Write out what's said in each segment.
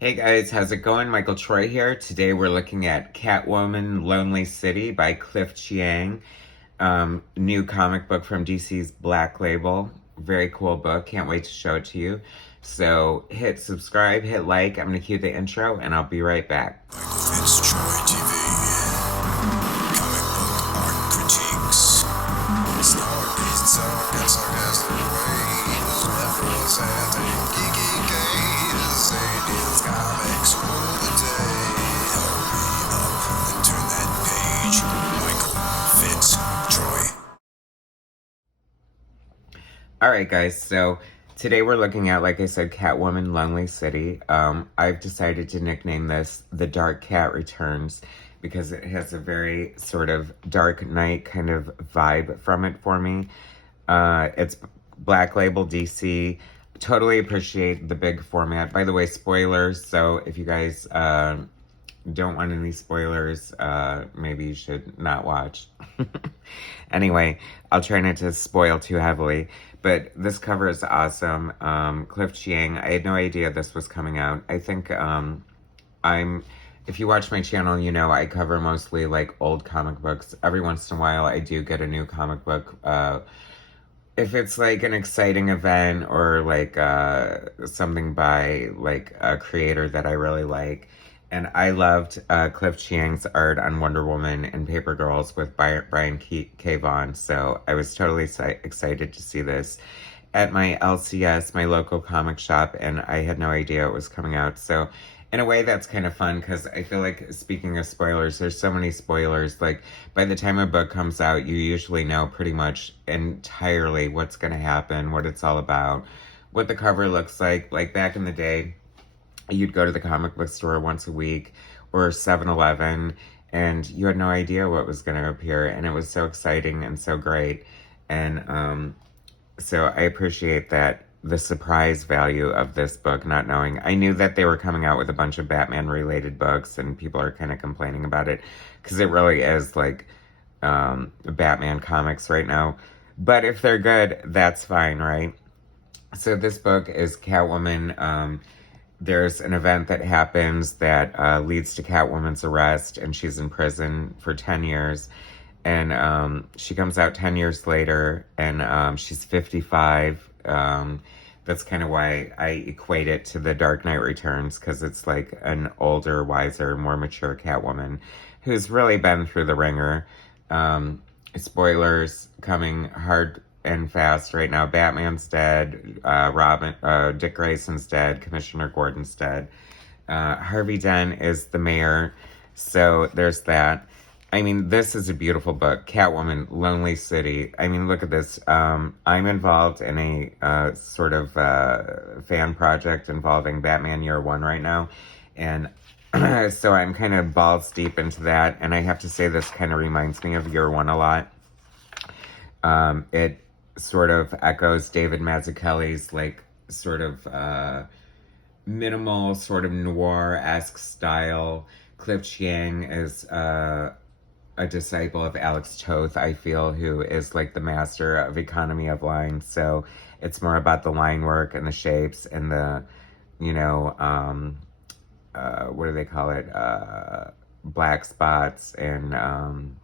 Hey guys, how's it going? Michael Troy here. Today we're looking at Catwoman Lonely City by Cliff Chiang. New comic book from DC's Black Label. Very cool book. Can't wait to show it to you. So hit subscribe, hit like. I'm going to cue the intro and I'll be right back. MichaelFitzTroytv Comic book art critiques. Snark, talk, and sarcastic ways. Representing geeky gaze. Sadie's comics rule the day. Hurry up and turn that page. Michael Fitz Troy. Alright guys, so today we're looking at, like I said, Catwoman Lonely City. I've decided to nickname this The Dark Cat Returns because it has a very sort of Dark Knight kind of vibe from it for me. It's Black Label DC. Totally appreciate the big format. By the way, spoilers, so if you guys don't want any spoilers, maybe you should not watch. Anyway, I'll try not to spoil too heavily. But this cover is awesome. Cliff Chiang, I had no idea this was coming out. I think if you watch my channel, you know I cover mostly like old comic books. Every once in a while I do get a new comic book. If it's like an exciting event or like something by like a creator that I really like. And I loved Cliff Chiang's art on Wonder Woman and Paper Girls with Brian K. Vaughan. So I was totally excited to see this at my LCS, my local comic shop, and I had no idea it was coming out. So in a way, that's kind of fun because I feel like, speaking of spoilers, there's so many spoilers. Like, by the time a book comes out, you usually know pretty much entirely what's going to happen, what it's all about, what the cover looks like. Like, back in the day, you'd go to the comic book store once a week or 7-Eleven and you had no idea what was going to appear, and it was so exciting and so great. And so I appreciate that, the surprise value of this book, not knowing. I knew that they were coming out with a bunch of Batman related books and people are kind of complaining about it because it really is like Batman comics right now. But if they're good, that's fine, right? So this book is Catwoman. There's an event that happens that leads to Catwoman's arrest, and she's in prison for 10 years. And she comes out 10 years later, and she's 55. That's kind of why I equate it to The Dark Knight Returns, because it's like an older, wiser, more mature Catwoman who's really been through the ringer. Spoilers coming hard and fast right now. Batman's dead. Dick Grayson's dead. Commissioner Gordon's dead. Harvey Dent is the mayor. So there's that. I mean, this is a beautiful book. Catwoman, Lonely City. I mean, look at this. I'm involved in a sort of fan project involving Batman Year One right now. And so I'm kind of balls deep into that. And I have to say, this kind of reminds me of Year One a lot. It sort of echoes David Mazzucchelli's like sort of minimal, sort of noir-esque style. Cliff Chiang is a disciple of Alex Toth, I feel, who is like the master of economy of line. So it's more about the line work and the shapes and the, you know, what do they call it? Black spots and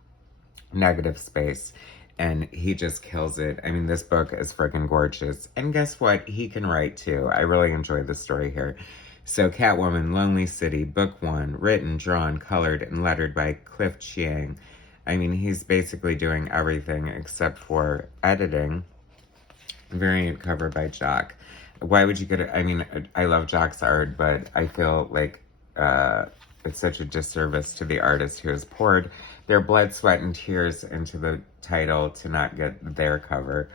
negative space. And he just kills it. I mean, this book is freaking gorgeous. And guess what? He can write too. I really enjoy the story here. So Catwoman, Lonely City, Book 1, written, drawn, colored, and lettered by Cliff Chiang. I mean, he's basically doing everything except for editing. Variant cover by Jock. Why would you get it? I mean, I love Jock's art, but I feel like it's such a disservice to the artist who has poured their blood, sweat, and tears into the title to not get their cover.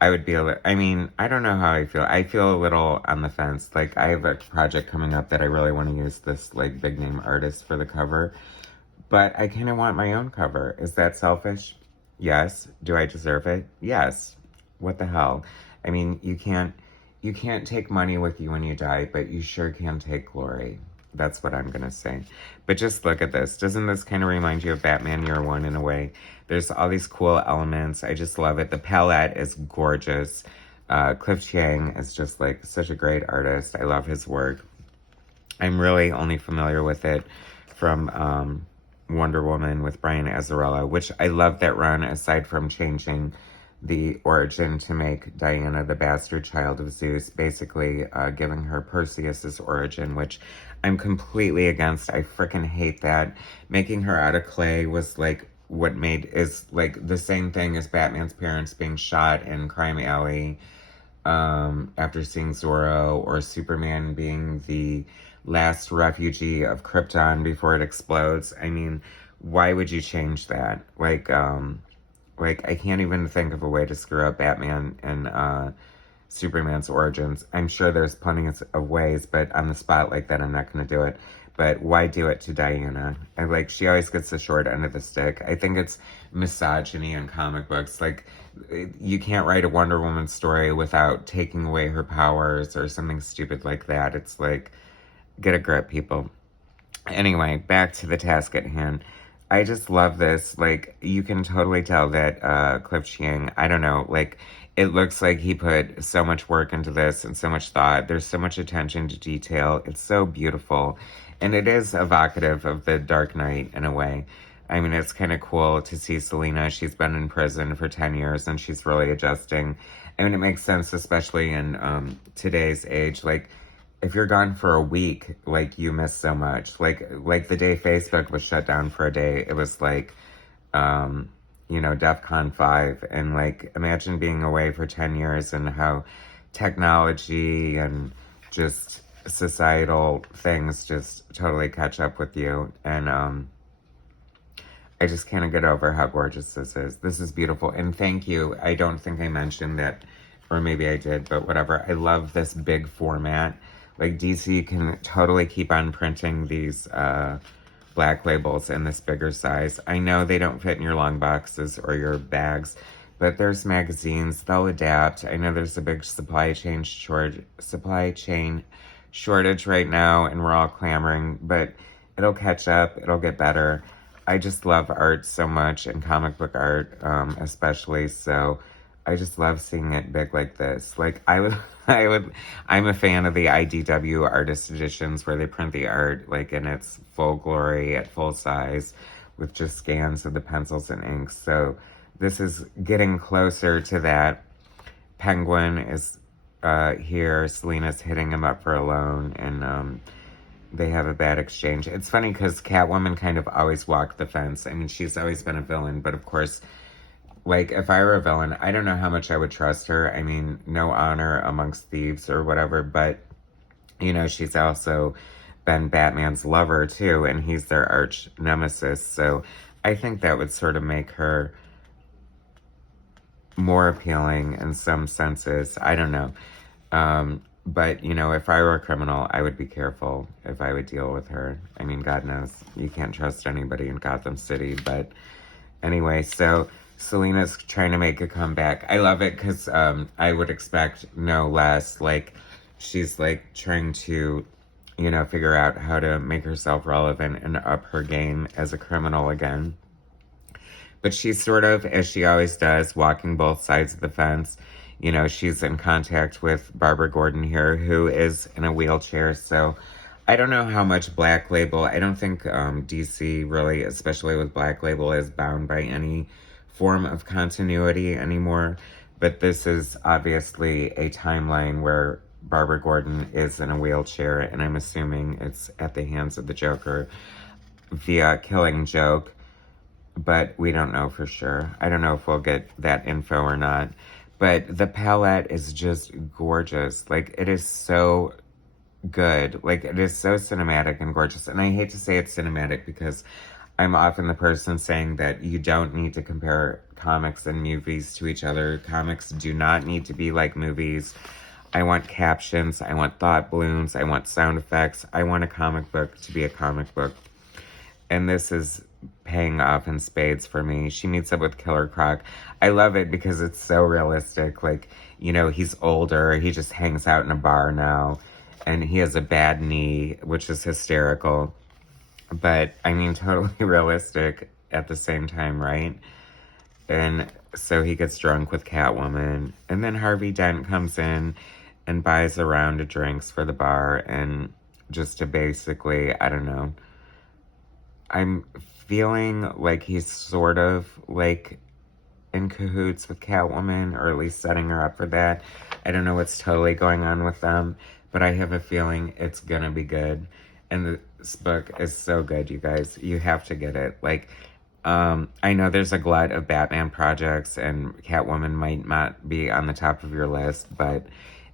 I would be I mean, I don't know how I feel. I feel a little on the fence. Like, I have a project coming up that I really want to use this, like, big name artist for the cover. But I kind of want my own cover. Is that selfish? Yes. Do I deserve it? Yes. What the hell? I mean, you can't take money with you when you die, but you sure can take glory. That's what I'm going to say. But just look at this. Doesn't this kind of remind you of Batman Year One in a way? There's all these cool elements. I just love it. The palette is gorgeous. Cliff Chiang is just like such a great artist. I love his work. I'm really only familiar with it from Wonder Woman with Brian Azzarello, which I love that run, aside from changing the origin to make Diana the bastard child of Zeus, basically giving her Perseus's origin, which I'm completely against. I freaking hate that. Making her out of clay was like is like the same thing as Batman's parents being shot in Crime Alley after seeing Zorro, or Superman being the last refugee of Krypton before it explodes. I mean, why would you change that? Like I can't even think of a way to screw up Batman and Superman's origins. I'm sure there's plenty of ways, but on the spot like that, I'm not going to do it. But why do it to Diana? She always gets the short end of the stick. I think it's misogyny in comic books. Like, you can't write a Wonder Woman story without taking away her powers or something stupid like that. It's like, get a grip, people. Anyway, back to the task at hand. I just love this. Like, you can totally tell that Cliff Chiang, I don't know, like, it looks like he put so much work into this and so much thought. There's so much attention to detail. It's so beautiful. And it is evocative of the Dark Knight in a way. I mean, it's kind of cool to see Selina. She's been in prison for 10 years and she's really adjusting. I mean, it makes sense, especially in today's age. Like, if you're gone for a week, like, you miss so much. Like the day Facebook was shut down for a day, it was like, DEFCON 5. And, like, imagine being away for 10 years and how technology and just societal things just totally catch up with you. And I just can't get over how gorgeous this is. This is beautiful. And thank you. I don't think I mentioned that, or maybe I did, but whatever. I love this big format. Like, DC can totally keep on printing these black labels in this bigger size. I know they don't fit in your long boxes or your bags, but there's magazines. They'll adapt. I know there's a big supply chain shortage right now, and we're all clamoring, but it'll catch up. It'll get better. I just love art so much, and comic book art especially, so I just love seeing it big like this. Like, I'm a fan of the IDW artist editions where they print the art like in its full glory at full size with just scans of the pencils and inks. So this is getting closer to that. Penguin is here. Selina's hitting him up for a loan, and they have a bad exchange. It's funny because Catwoman kind of always walked the fence. I mean, she's always been a villain, but of course, like, if I were a villain, I don't know how much I would trust her. I mean, no honor amongst thieves or whatever, but, she's also been Batman's lover, too, and he's their arch nemesis, so I think that would sort of make her more appealing in some senses. I don't know. But, if I were a criminal, I would be careful if I would deal with her. I mean, God knows, you can't trust anybody in Gotham City, but anyway, so Selina's trying to make a comeback. I love it because I would expect no less. Like, she's like trying to, figure out how to make herself relevant and up her game as a criminal again. But she's sort of, as she always does, walking both sides of the fence. She's in contact with Barbara Gordon here, who is in a wheelchair. So I don't know how much Black Label, I don't think DC really, especially with Black Label, is bound by any form of continuity anymore, but this is obviously a timeline where Barbara Gordon is in a wheelchair, and I'm assuming it's at the hands of the Joker via Killing Joke, but we don't know for sure. I don't know if we'll get that info or not, but the palette is just gorgeous. Like, it is so good. Like, it is so cinematic and gorgeous, and I hate to say it's cinematic because I'm often the person saying that you don't need to compare comics and movies to each other. Comics do not need to be like movies. I want captions. I want thought balloons. I want sound effects. I want a comic book to be a comic book. And this is paying off in spades for me. She meets up with Killer Croc. I love it because it's so realistic. Like, he's older. He just hangs out in a bar now. And he has a bad knee, which is hysterical. But, I mean, totally realistic at the same time, right? And so he gets drunk with Catwoman. And then Harvey Dent comes in and buys a round of drinks for the bar. And just to basically, I don't know. I'm feeling like he's sort of like in cahoots with Catwoman, or at least setting her up for that. I don't know what's totally going on with them, but I have a feeling it's gonna be good. And this book is so good, you guys. You have to get it. Like, I know there's a glut of Batman projects, and Catwoman might not be on the top of your list, but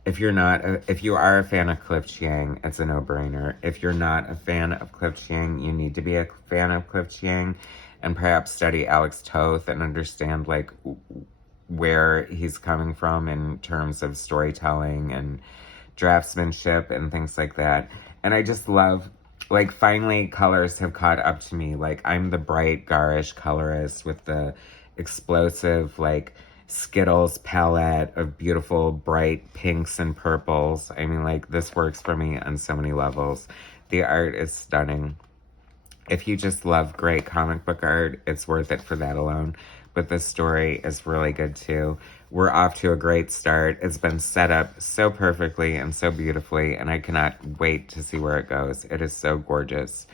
if you're not, if you are a fan of Cliff Chiang, it's a no-brainer. If you're not a fan of Cliff Chiang, you need to be a fan of Cliff Chiang, and perhaps study Alex Toth and understand like where he's coming from in terms of storytelling and draftsmanship and things like that. And I just love, like, finally colors have caught up to me. Like, I'm the bright, garish colorist with the explosive, like, Skittles palette of beautiful, bright pinks and purples. I mean, like, this works for me on so many levels. The art is stunning. If you just love great comic book art, it's worth it for that alone. But the story is really good too. We're off to a great start. It's been set up so perfectly and so beautifully, and I cannot wait to see where it goes. It is so gorgeous.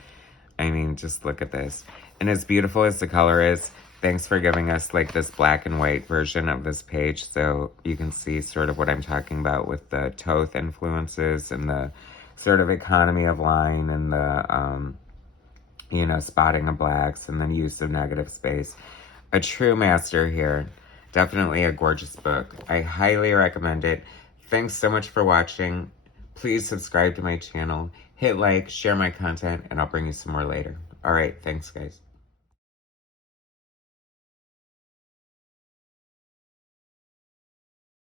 I mean, just look at this. And as beautiful as the color is, thanks for giving us like this black and white version of this page so you can see sort of what I'm talking about with the Toth influences and the sort of economy of line and the, you know, spotting of blacks and then use of negative space. A true master here. Definitely a gorgeous book. I highly recommend it. Thanks so much for watching. Please subscribe to my channel. Hit like, share my content, and I'll bring you some more later. All right, thanks, guys.